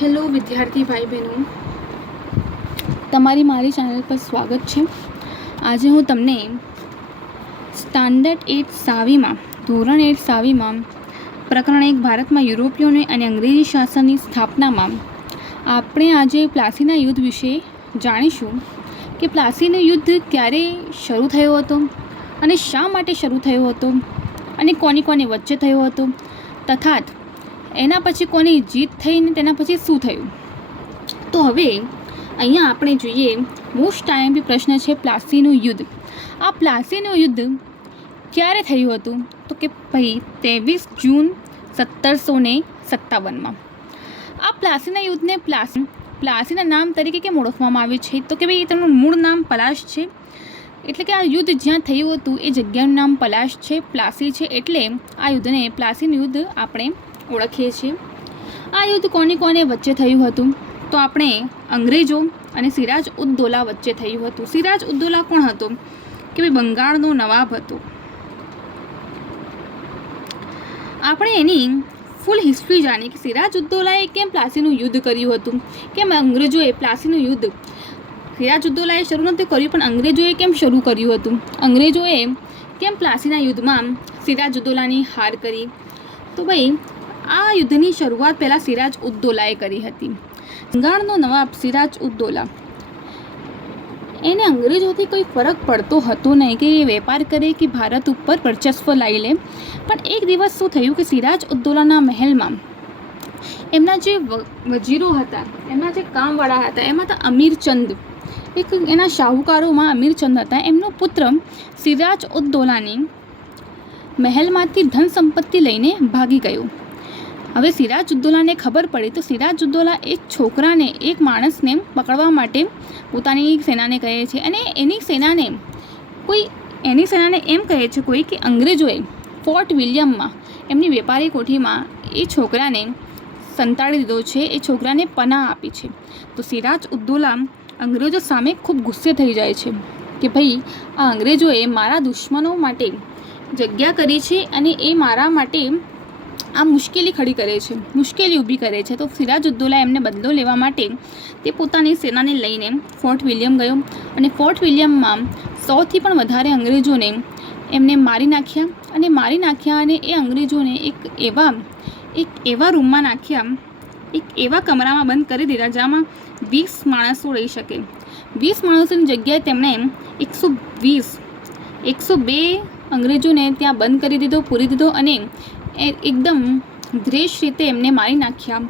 Hello વિદ્યાર્થી ભાઈ બહેનો, તમારી મારી ચેનલ પર સ્વાગત છે। આજે હું તમને સ્ટાન્ડર્ડ 8 સાવીમાં ધોરણ 8 સાવીમાં પ્રકરણ 1 ભારતમાં યુરોપીયોને અને અંગ્રેજી શાસનની સ્થાપનામાં આપણે આજે પ્લાસીના યુદ્ધ વિશે જાણીશું કે પ્લાસીનું યુદ્ધ ક્યારે શરૂ થયો હતો અને શા માટે શરૂ થયો હતો અને કોની કોની વચ્ચે થયો હતો તથા એના પછી કોની જીત થઈ ને તેના પછી શું થયું। તો હવે અહીંયા આપણે જોઈએ મોસ્ટ આઈએમપી પ્રશ્ન છે પ્લાસીનું યુદ્ધ। આ પ્લાસીનું યુદ્ધ ક્યારે થયું હતું તો કે ભાઈ 23 જૂન 1757માં। આ પ્લાસીના યુદ્ધને પ્લાસીના નામ તરીકે કેમ ઓળખવામાં આવે છે તો કે ભાઈ તેનું મૂળ નામ પલાશ છે, એટલે કે આ યુદ્ધ જ્યાં થયું હતું એ જગ્યાનું નામ પલાશ છે, પ્લાસી છે, એટલે આ યુદ્ધને પ્લાસીનું યુદ્ધ આપણે ઓળખીએ છીએ। આ યુદ્ધ કોને વચ્ચે થયું હતું તો આપણે અંગ્રેજો અને સિરાજ ઉદ દૌલા વચ્ચે થયું હતું। સિરાજ ઉદ દૌલા કોણ હતો કે ભાઈ બંગાળનો નવાબ હતો। આપણે એની ફૂલ હિસ્ટ્રી જાણીએ કે સિરાજ ઉદ દૌલાએ કેમ પ્લાસીનું યુદ્ધ કર્યું હતું, કેમ અંગ્રેજોએ પ્લાસીનું યુદ્ધ સિરાજ ઉદ દૌલાએ શરૂ નહોતું કર્યું પણ અંગ્રેજોએ કેમ શરૂ કર્યું હતું, અંગ્રેજોએ કેમ પ્લાસીના યુદ્ધમાં સિરાજ ઉદ દૌલાની હાર કરી। તો ભાઈ આ યુદ્ધની શરૂઆત પહેલાં સિરાજ ઉદ દૌલાએ કરી હતી। બંગાળનો નવાબ સિરાજ ઉદ દૌલા એને અંગ્રેજોથી કોઈ ફરક પડતો હતો નહીં કે એ વેપાર કરે કે ભારત ઉપર વર્ચસ્વ લાવી લે, પણ એક દિવસ શું થયું કે સિરાજ ઉદ દૌલાના મહેલમાં એમના જે વજીરો હતા, એમના જે કામવાળા હતા, એમાં તો અમીરચંદ એક એના શાહુકારોમાં અમીરચંદ હતા, એમનો પુત્ર સિરાજ ઉદ દૌલાની મહેલમાંથી ધન સંપત્તિ લઈને ભાગી ગયો। હવે સિરાજ ઉદ દૌલાને ખબર પડી તો સિરાજ ઉદ દૌલા એક છોકરાને, એક માણસને પકડવા માટે પોતાની સેનાને કહે છે અને એની સેનાને એમ કહે છે કોઈ કે અંગ્રેજોએ ફોર્ટ વિલિયમમાં એમની વેપારી કોઠીમાં એ છોકરાને સંતાડી દીધો છે, એ છોકરાને પનાહ આપી છે। તો સિરાજ ઉદ દૌલા અંગ્રેજો સામે ખૂબ ગુસ્સે થઈ જાય છે કે ભાઈ આ અંગ્રેજોએ મારા દુશ્મનો માટે જગ્યા કરી છે અને એ મારા માટે આ મુશ્કેલી ખડી કરે છે, મુશ્કેલી ઊભી કરે છે। તો સિરાજ ઉદ દૌલા એમને બદલો લેવા માટે તે પોતાની સેનાને લઈને ફોર્ટ વિલિયમ ગયો અને ફોર્ટ વિલિયમમાં 100થી પણ વધારે અંગ્રેજોને એમને મારી નાખ્યા અને એ અંગ્રેજોને એક એવા રૂમમાં નાખ્યા, એક એવા કમરામાં બંધ કરી દીધા જેમાં 20 માણસો રહી શકે। 20 માણસોની જગ્યાએ તેમણે 102 અંગ્રેજોને ત્યાં બંધ કરી દીધો, પૂરી દીધો અને એકદમ દ્વેષ રીતે એમને મારી નાખ્યા।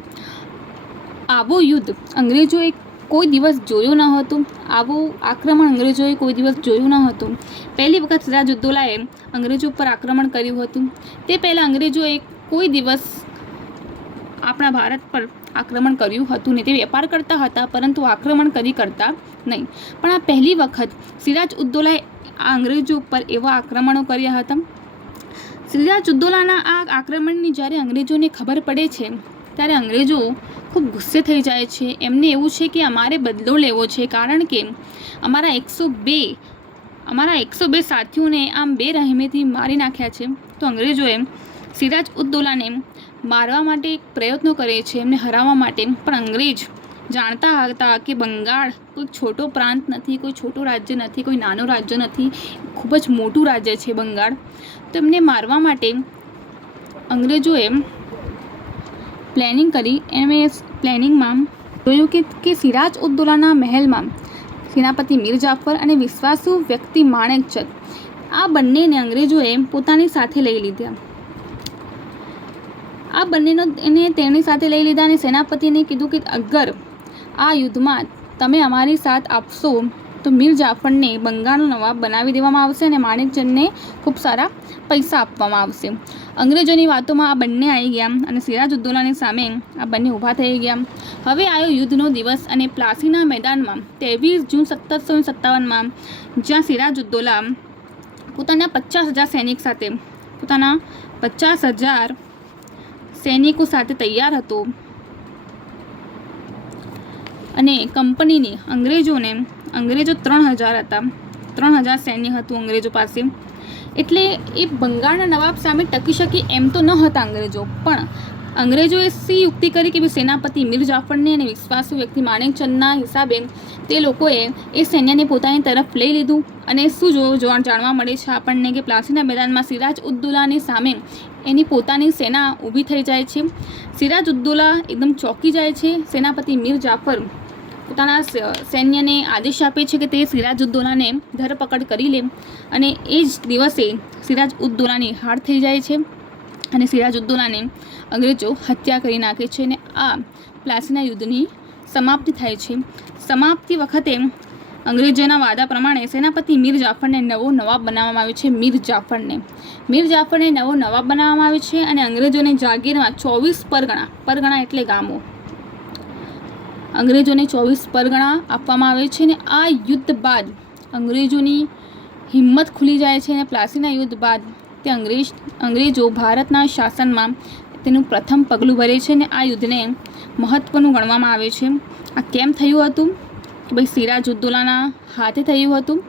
આવો યુદ્ધ અંગ્રેજોએ કોઈ દિવસ જોયો ન હતો, આવું આક્રમણ અંગ્રેજોએ કોઈ દિવસ જોયું ન હતું। પહેલી વખત સિરાજ ઉદ દૌલાએ અંગ્રેજો પર આક્રમણ કર્યું હતું, તે પહેલાં અંગ્રેજોએ કોઈ દિવસ આપણા ભારત પર આક્રમણ કર્યું હતું નહીં। તે વેપાર કરતા હતા પરંતુ આક્રમણ કરતા નહીં, પણ આ પહેલી વખત સિરાજ ઉદ દૌલાએ આ અંગ્રેજો પર એવા આક્રમણો કર્યા હતા। સિરાજ ઉદ દૌલાના આ આક્રમણની જ્યારે અંગ્રેજોને ખબર પડે છે ત્યારે અંગ્રેજો ખૂબ ગુસ્સે થઈ જાય છે। એમને એવું છે કે અમારે બદલો લેવો છે, કારણ કે અમારા 102 સાથીઓને આમ બેરહેમીથી મારી નાખ્યા છે। તો અંગ્રેજોએ સિરાજ ઉદ દૌલાને મારવા માટે પ્રયત્નો કરે છે, એમને હરાવવા માટે, પણ અંગ્રેજ જાણતા હતા કે બંગાળ કોઈ છોટો પ્રાંત નથી, કોઈ છોટું રાજ્ય નથી, કોઈ નાનું રાજ્ય નથી, ખૂબ જ મોટું રાજ્ય છે બંગાળ। તો એમને મારવા માટે અંગ્રેજોએ પ્લેનિંગ કરી। એમણે પ્લેનિંગમાં જોયું કે સિરાજ ઉદ દૌલાના મહેલમાં સેનાપતિ મીર જાફર અને વિશ્વાસુ વ્યક્તિ માણેકચંદ આ બંનેને અંગ્રેજોએ પોતાની સાથે લઈ લીધા। આ બંનેને તેની સાથે લઈ લીધા અને સેનાપતિને કીધું કે અગર આ યુદ્ધમાં તમે અમારી સાથ આપશો તો મીર જાફરને બંગાળનો નવાબ બનાવી દેવામાં આવશે અને માણેકચંદને ખૂબ સારા પૈસા આપવામાં આવશે। અંગ્રેજોની વાતોમાં આ બંને આવી ગયા અને સિરાજ ઉદ દૌલાની સામે આ બંને ઊભા થઈ ગયા। હવે આવ્યો યુદ્ધનો દિવસ અને પ્લાસીના મેદાનમાં 23 જૂન 1757માં જ્યાં સિરાજ ઉદ દૌલા પોતાના 50,000 સૈનિકો સાથે તૈયાર હતો અને કંપનીની અંગ્રેજો 3,000 હતા, 3,000 સૈન્ય હતું અંગ્રેજો પાસે। એટલે એ બંગાળના નવાબ સામે ટકી શકે એમ તો ન હતા અંગ્રેજો, પણ અંગ્રેજોએ સી યુક્તિ કરી કે સેનાપતિ મીર જાફરને અને વિશ્વાસુ વ્યક્તિ માણેકચંદના હિસાબે તે લોકોએ એ સૈન્યને પોતાની તરફ લઈ લીધું. અને શું જાણવા મળે છે આપણને કે પ્લાસીના મેદાનમાં સિરાજ ઉદ્દૌલાની સામે એની પોતાની સેના ઊભી થઈ જાય છે. સિરાજ ઉદ્દૌલા એકદમ ચોંકી જાય છે. સેનાપતિ મીર જાફર પોતાના સૈન્યને આદેશ આપે છે કે તે સિરાજ ઉદ્દૌલાને ધરપકડ કરી લે અને એ જ દિવસે સિરાજ ઉદ્દૌલાની હાર થઈ જાય છે અને સિરાજ ઉદ્દૌલાને અંગ્રેજો હત્યા કરી નાખે છે અને આ પ્લાસીના યુદ્ધની સમાપ્તિ થાય છે. સમાપ્તિ વખતે અંગ્રેજોના વાદા પ્રમાણે સેનાપતિ મીર જાફરને નવો નવાબ બનાવવામાં આવ્યો છે. મીર જાફરને નવો નવાબ બનાવવામાં આવે છે અને અંગ્રેજોને જાગીરમાં 24 પરગણા એટલે ગામો, અંગ્રેજોને 24 પરગણા આપવામાં આવે છે. અને આ યુદ્ધ બાદ અંગ્રેજોની હિંમત ખુલી જાય છે અને પ્લાસીના યુદ્ધ બાદ તે અંગ્રેજો ભારતના શાસનમાં તેનું પ્રથમ પગલું ભરે છે અને આ યુદ્ધને મહત્ત્વનું ગણવામાં આવે છે. આ કેમ થયું હતું કે ભાઈ સિરાજ ઉદ્દૌલાના હાથે થયું હતું.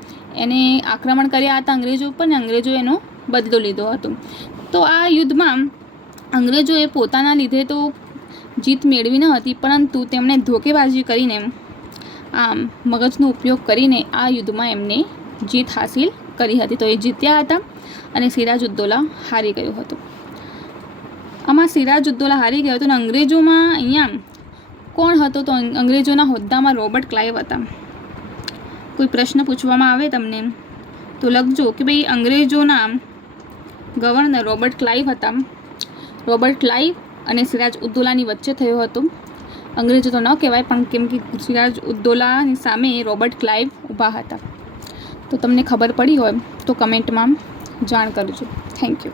એને આક્રમણ કર્યા હતા અંગ્રેજો પર અને અંગ્રેજોએ એનો બદલો લીધો હતો. તો આ યુદ્ધમાં અંગ્રેજોએ પોતાના લીધે તો જીત મેળવી ન હતી, પરંતુ તેમણે ધોકેબાજી કરીને આમ મગજનો ઉપયોગ કરીને આ યુદ્ધમાં એમને જીત હાસિલ કરી હતી. તો એ જીત્યા હતા અને સિરાજ ઉદ્દૌલા હારી ગયો હતો. આમાં સિરાજ ઉદ્દૌલા હારી ગયો હતો અને અંગ્રેજોમાં અહીંયા કોણ હતો? તો અંગ્રેજોના હોદ્દામાં રોબર્ટ ક્લાઇવ હતા. કોઈ પ્રશ્ન પૂછવામાં આવે તમને તો લખજો કે ભાઈ અંગ્રેજોના ગવર્નર રોબર્ટ ક્લાઇવ હતા. રોબર્ટ ક્લાઇવ અને સિરાજ ઉદ્દૌલાની વચ્ચે થયો હતો. અંગ્રેજો તો ન કહેવાય, પણ કેમ કે સિરાજ ઉદ્દૌલાની સામે રોબર્ટ ક્લાઇવ ઊભા હતા. તો તમને ખબર પડી હોય તો કમેન્ટમાં જાણ કરજો. Thank you.